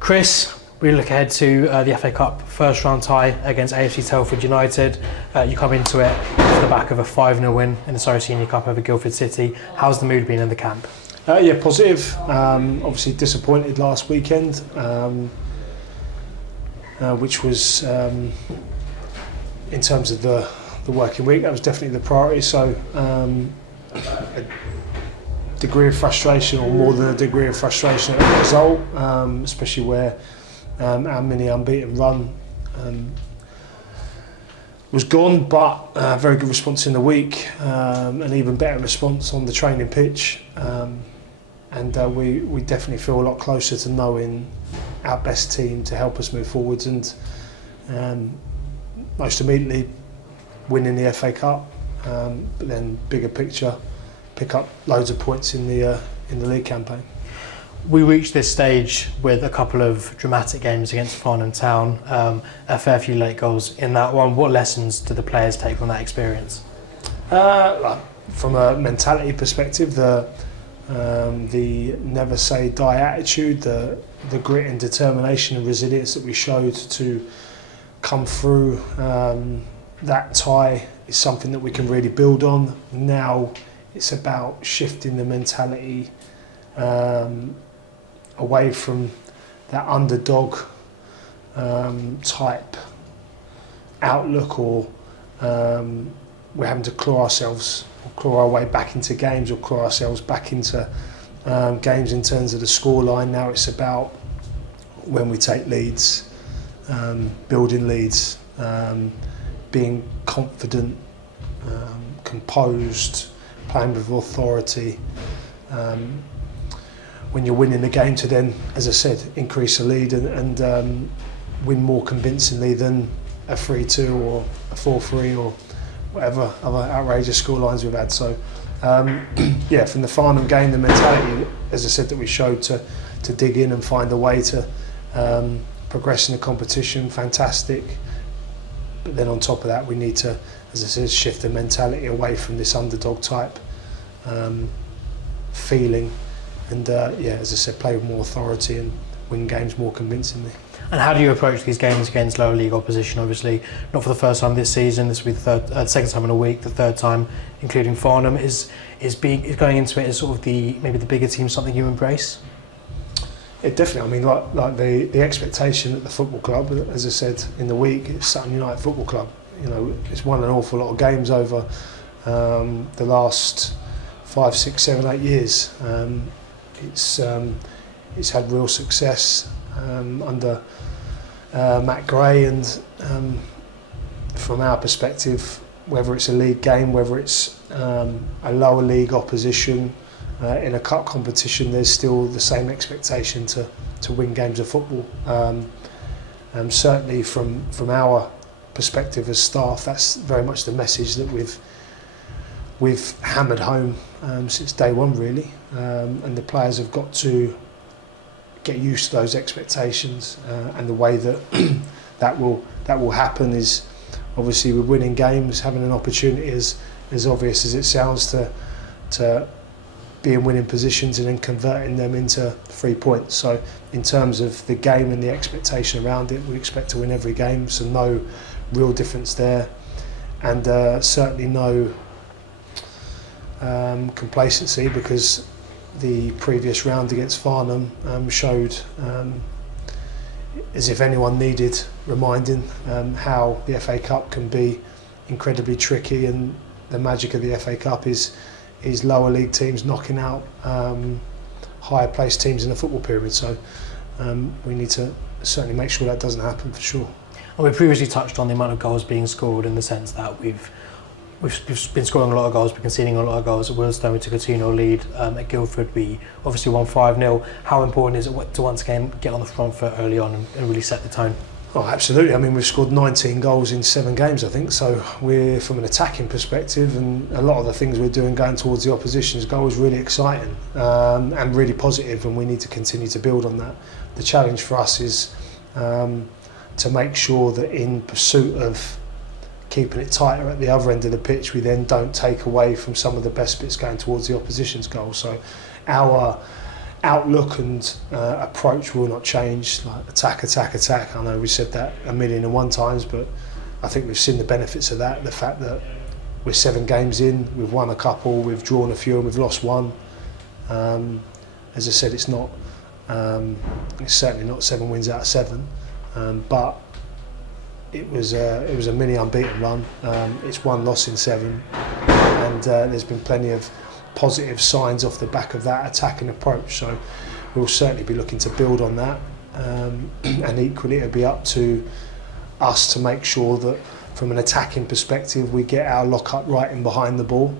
Chris, we look ahead to the FA Cup first round tie against AFC Telford United. You come into it off the back of a 5-0 win in the Surrey Senior Cup over Guildford City. How's the mood been in the camp? Yeah, positive. Obviously disappointed last weekend, which was, in terms of the working week, that was definitely the priority. So a degree of frustration, or more than a degree of frustration at the result, especially where our mini unbeaten run was gone, but very good response in the week, an even better response on the training pitch, and we definitely feel a lot closer to knowing our best team to help us move forwards, and most immediately winning the FA Cup, but then bigger picture, pick up loads of points in the league campaign. We reached this stage with a couple of dramatic games against Farnham Town, a fair few late goals in that one. What lessons do the players take from that experience? From a mentality perspective, the never say die attitude, the grit and determination and resilience that we showed to come through that tie is something that we can really build on. Now it's about shifting the mentality away from that underdog type outlook, or we're having to claw our way back into games, or claw ourselves back into games in terms of the scoreline. Now it's about when we take leads, building leads, being confident, composed, playing with authority. When you're winning the game, to then, as I said, increase the lead and win more convincingly than a 3-2 or a 4-3 or whatever other outrageous scorelines we've had. So yeah, from the Farnham game, the mentality, as I said, that we showed to dig in and find a way to progress in the competition, fantastic. But then on top of that, we need to, as I said, shift the mentality away from this underdog type feeling, and yeah, as I said, play with more authority and win games more convincingly. And how do you approach these games against lower league opposition? Obviously, not for the first time this season. This will be the second time in a week, the third time, including Farnham. Is going into it as sort of maybe the bigger team something you embrace? It definitely. I mean, like the expectation at the football club, as I said in the week, it's Sutton United Football Club. You know, it's won an awful lot of games over the last 5, 6, 7, 8 years. It's had real success under Matt Gray, and from our perspective, whether it's a league game, whether it's a lower league opposition in a cup competition, there's still the same expectation to win games of football. Certainly from our perspective as staff, that's very much the message that we've hammered home since day one, really, and the players have got to get used to those expectations, and the way that that will happen is obviously with winning games, having an opportunity, as obvious as it sounds, to be in winning positions and then converting them into 3 points. So in terms of the game and the expectation around it, we expect to win every game, so no real difference there, and certainly no complacency, because the previous round against Farnham showed, as if anyone needed reminding, how the FA Cup can be incredibly tricky, and the magic of the FA Cup is lower league teams knocking out higher placed teams in the football pyramid. So we need to certainly make sure that doesn't happen, for sure. And we previously touched on the amount of goals being scored, in the sense that we've been scoring a lot of goals, we're conceding a lot of goals. At Wilstone we took a 2-0 lead. At Guildford we obviously won 5-0. How important is it to once again get on the front foot early on and really set the tone? Oh, absolutely. I mean, we've scored 19 goals in 7 games, I think. So we're, from an attacking perspective, and a lot of the things we're doing going towards the opposition's goal is really exciting and really positive, and we need to continue to build on that. The challenge for us is to make sure that in pursuit of keeping it tighter at the other end of the pitch, we then don't take away from some of the best bits going towards the opposition's goal. So our outlook and approach will not change. Like attack, attack, attack. I know we said that 1,000,001 times, but I think we've seen the benefits of that. The fact that we're 7 games in, we've won a couple, we've drawn a few, and we've lost one. As I said, it's certainly not 7 wins out of 7, but it was a mini unbeaten run. It's 1 loss in 7, and there's been plenty of positive signs off the back of that attacking approach. So we'll certainly be looking to build on that, and equally it'll be up to us to make sure that from an attacking perspective we get our lock-up right in behind the ball.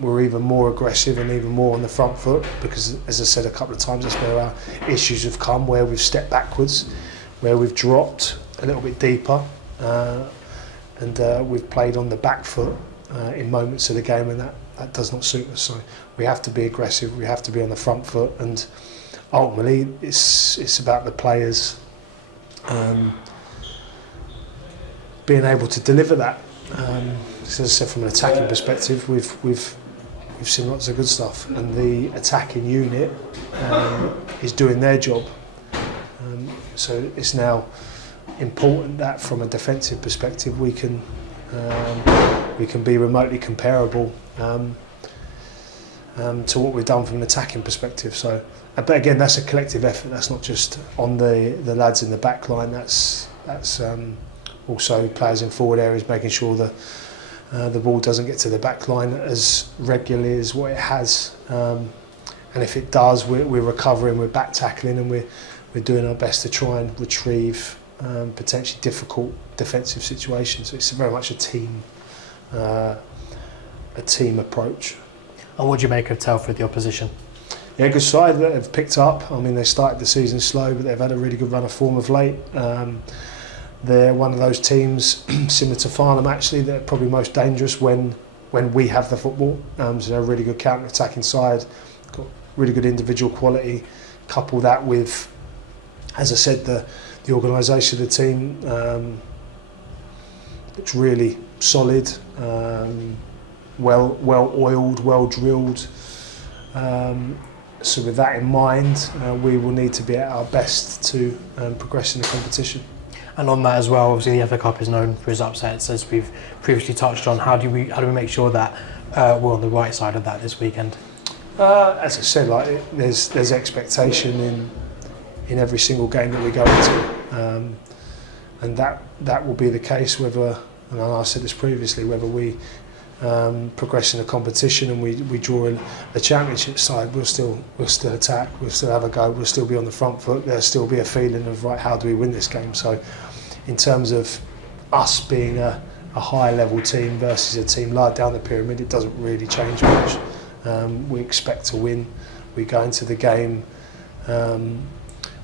We're even more aggressive and even more on the front foot, because as I said a couple of times, that's where our issues have come, where we've stepped backwards, where we've dropped a little bit deeper, and we've played on the back foot in moments of the game, and that does not suit us. So we have to be aggressive, we have to be on the front foot, and ultimately it's about the players being able to deliver that. As I said, from an attacking perspective, we've seen lots of good stuff, and the attacking unit is doing their job. So it's now important that from a defensive perspective we can be remotely comparable to what we've done from an attacking perspective. So, but again, that's a collective effort. That's not just on the lads in the back line. That's also players in forward areas, making sure the ball doesn't get to the back line as regularly as what it has. And if it does, we're recovering, we're back tackling, and we're doing our best to try and retrieve potentially difficult defensive situations. So it's very much a team approach. And what do you make of Telford, the opposition? Yeah, good side that have picked up. I mean, they started the season slow, but they've had a really good run of form of late. They're one of those teams, similar to Farnham actually, that are probably most dangerous when we have the football. So they're a really good counter-attacking side, got really good individual quality. Couple that with, as I said, the organisation of the team looks really solid, well oiled, well drilled. So with that in mind, we will need to be at our best to progress in the competition. And on that as well, obviously the FA Cup is known for its upsets, as we've previously touched on. How do we make sure that we're on the right side of that this weekend? As I said, there's expectation in every single game that we go into, and that will be the case whether, and I said this previously, whether we progress in the competition and we draw a championship side, we'll still attack, we'll still have a go, we'll still be on the front foot. There'll still be a feeling of, right, how do we win this game? So in terms of us being a high level team versus a team lower down the pyramid, it doesn't really change much. We expect to win. We go into the game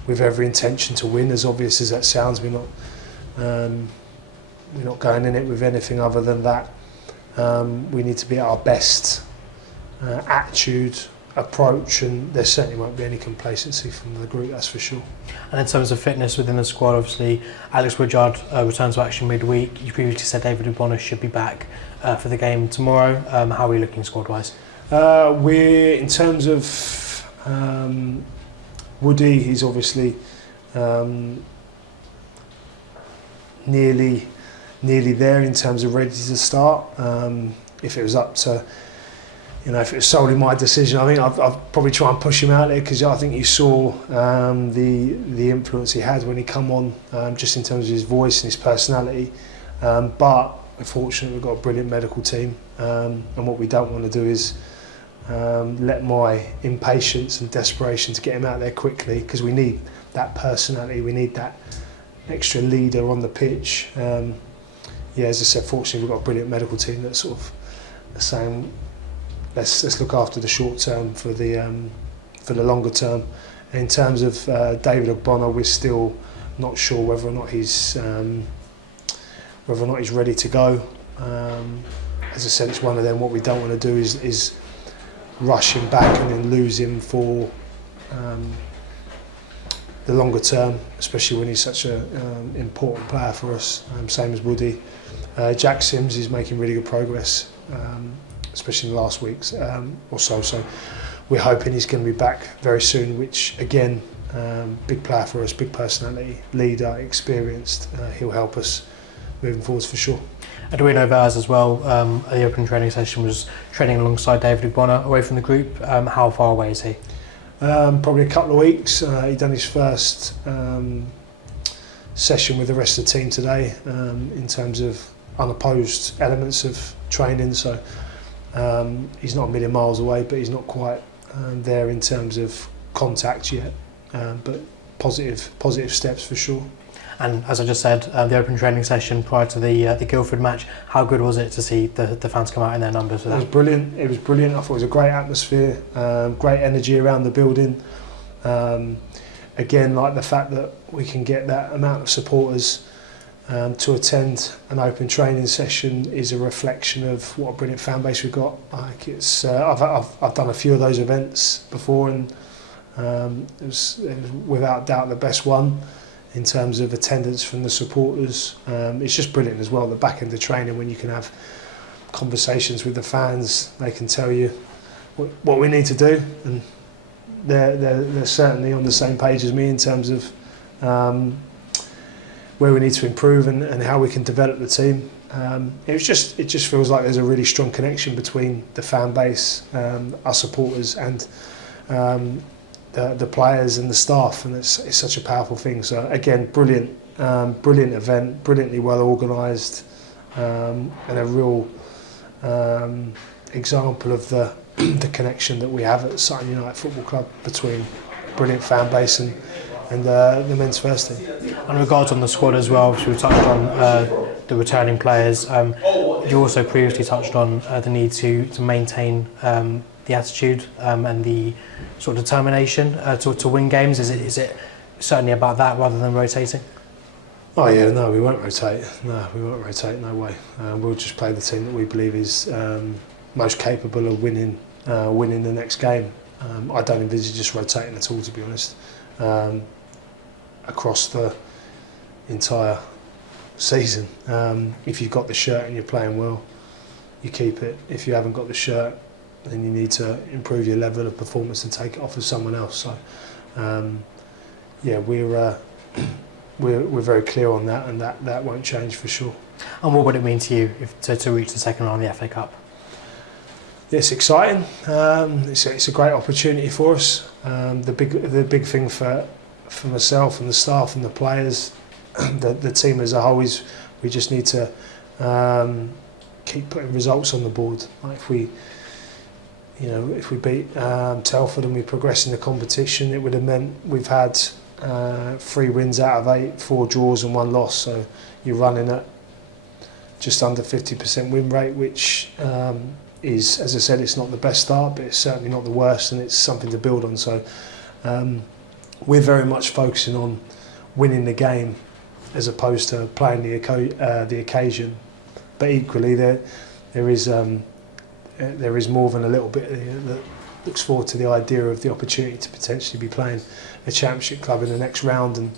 with every intention to win. As obvious as that sounds, we're not going in it with anything other than that. We need to be at our best attitude, approach, and there certainly won't be any complacency from the group, that's for sure. And in terms of fitness within the squad, obviously Alex Woodyard returns to action midweek. You previously said David Ubona should be back for the game tomorrow. How are we looking squad-wise? We're, in terms of Woody, he's obviously nearly there in terms of ready to start. If it was up to, if it was solely my decision, I think I'd probably try and push him out there, because I think you saw the influence he had when he come on, just in terms of his voice and his personality. But unfortunately, we've got a brilliant medical team, and what we don't want to do is let my impatience and desperation to get him out there quickly, because we need that personality, we need that extra leader on the pitch. As I said, fortunately we've got a brilliant medical team that's sort of saying, let's look after the short term for the longer term. And in terms of David Ogbonna, we're still not sure whether or not he's ready to go. As I said, it's one of them. What we don't want to do is rush him back and then lose him for the longer term, especially when he's such an important player for us. Same as Woody. Jack Sims is making really good progress, especially in the last weeks or so. So we're hoping he's going to be back very soon, which again, big player for us, big personality, leader, experienced. He'll help us moving forwards for sure. Edwino Vaz as well, the opening training session was training alongside David Bonner away from the group. How far away is he? Probably a couple of weeks. He'd done his first session with the rest of the team today in terms of unopposed elements of training, so he's not a million miles away, but he's not quite there in terms of contact yet, but positive steps for sure. And as I just said, the open training session prior to the Guildford match, how good was it to see the fans come out in their numbers for that? It was brilliant. It was brilliant. I thought it was a great atmosphere, great energy around the building. Again, like the fact that we can get that amount of supporters to attend an open training session is a reflection of what a brilliant fan base we've got. Like it's, I've done a few of those events before, and it was without doubt the best one in terms of attendance from the supporters. It's just brilliant as well, the back end of training, when you can have conversations with the fans. They can tell you what we need to do, and they're certainly on the same page as me in terms of where we need to improve and how we can develop the team. It just feels like there's a really strong connection between the fan base, our supporters, and the players and the staff, and it's such a powerful thing. So again, brilliant event, brilliantly well organised, and a real example of the connection that we have at Sutton United Football Club between brilliant fan base and the men's first team. And regards on the squad as well, we touched on the returning players. You also previously touched on the need to maintain the attitude and the sort of determination to win games. Is it certainly about that rather than rotating? Oh yeah, no, we won't rotate. No, we won't rotate. No way. We'll just play the team that we believe is most capable of winning the next game. I don't envisage just rotating at all, to be honest. Across the entire season, if you've got the shirt and you're playing well, you keep it. If you haven't got the shirt, then you need to improve your level of performance and take it off of someone else. So, yeah, we're very clear on that, and that won't change for sure. And what would it mean to you to reach the second round of the FA Cup? Yeah, it's exciting. It's a great opportunity for us. The big thing for myself and the staff and the players, the team as a whole, is we just need to keep putting results on the board. Like if we beat Telford and we progress in the competition, it would have meant we've had 3 wins out of 8, 4 draws and 1 loss. So you're running at just under 50% win rate, which is, as I said, it's not the best start, but it's certainly not the worst, and it's something to build on. So we're very much focusing on winning the game as opposed to playing the occasion. But equally, there is more than a little bit that looks forward to the idea of the opportunity to potentially be playing a championship club in the next round,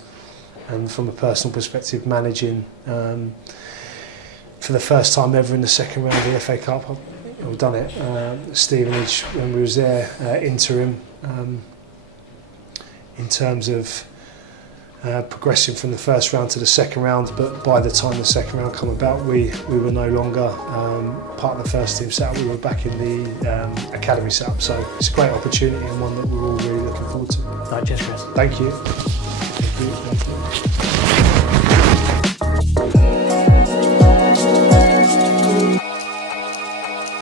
and from a personal perspective, managing for the first time ever in the second round of the FA Cup. I've done it at Stevenage when we was there, interim, in terms of progressing from the first round to the second round, but by the time the second round come about, we were no longer part of the first team setup. We were back in the academy setup, so it's a great opportunity and one that we're all really looking forward to. Cheers, Chris. Thank you.